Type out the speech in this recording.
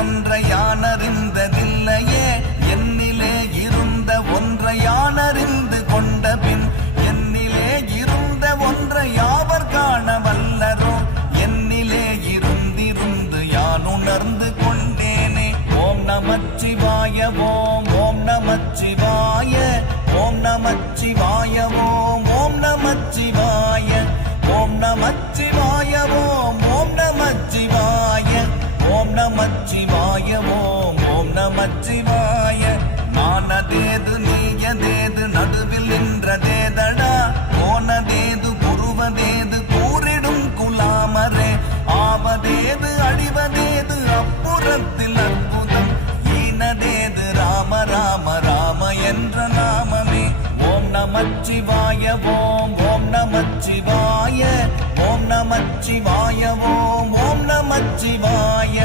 ஒன்றை யானறிந்ததில்லையே என்னிலே இருந்த ஒன்றை யானறிந்து கொண்ட பின் என்னிலே இருந்த ஒன்றை யாவர் காண வல்லரோ என்னிலே இருந்திருந்து யான் உணர்ந்து கொண்டேனே. ஓம் நமச்சிவாய ஓம் ஓம் நமச்சிவாய ஓம் நமச்சிவாய ஓம் ஓம் நமச்சிவாய ஓம் நமச்சிவாய ஓம் ஓம் நமச்சிவாய ஓம் நமச்சிவாய ஓம் ஓம் நமச்சிவாய. நானதேது நீயதேது நடுவில் நின்றதேதடா போனதேது புருவதேது கூறிடும் குலாமரே ஆவதேது அழிவதேது அப்புறத்தில் அற்புதம் ஈனதேது ராம ராம ராம என்ற நாமமே. ஓம் நமச்சிவாய ஓம் ஓம் நமச்சிவாய ஓம் நமச்சிவாய ஓம் ஓம் நமச்சிவாய.